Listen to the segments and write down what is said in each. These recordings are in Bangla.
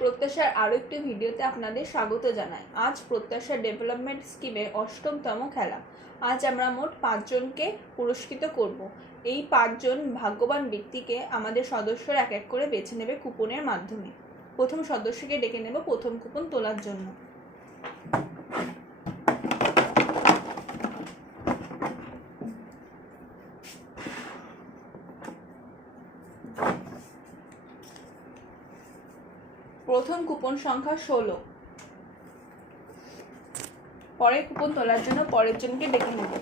প্রত্যাশার আরও একটি ভিডিওতে আপনাদের স্বাগত জানাই। আজ প্রত্যাশা ডেভেলপমেন্ট স্কিমের ৮ম খেলা। আজ আমরা মোট 5 জনকে পুরস্কৃত করব। এই 5 জন ভাগ্যবান ব্যক্তিকে আমাদের সদস্যরা এক এক করে বেছে নেবে কুপনের মাধ্যমে। প্রথম সদস্যকে ডেকে নেব প্রথম কুপন তোলার জন্য। প্রথম কুপন সংখ্যা 16। পরের কুপন তোলার জন্য পরের জনকে ডেকে নেব।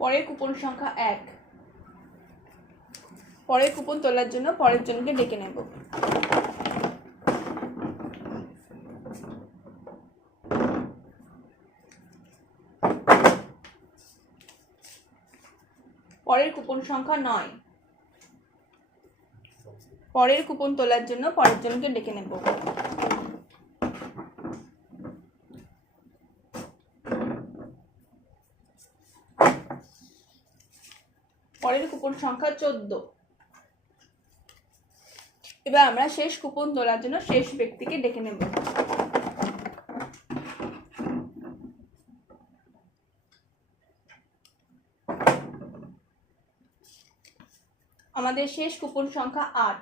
পরের কুপন সংখ্যা 1। পরের কুপন তোলার জন্য পরের জনকে ডেকে নেব। পরের কুপন সংখ্যা 9। পরের কুপন তোলার জন্য পরের জনকে ডেকে নেব। পরের কুপন সংখ্যা 14। এবার আমরা শেষ কুপন তোলার জন্য শেষ ব্যক্তিকে ডেকে নেব। আমাদের শেষ কুপন সংখ্যা 8।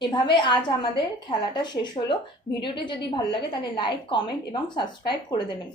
এভাবে আজ আমাদের খেলাটা শেষ হলো। ভিডিওটি যদি ভালো লাগে তাহলে লাইক, কমেন্ট এবং সাবস্ক্রাইব করে দেবেন।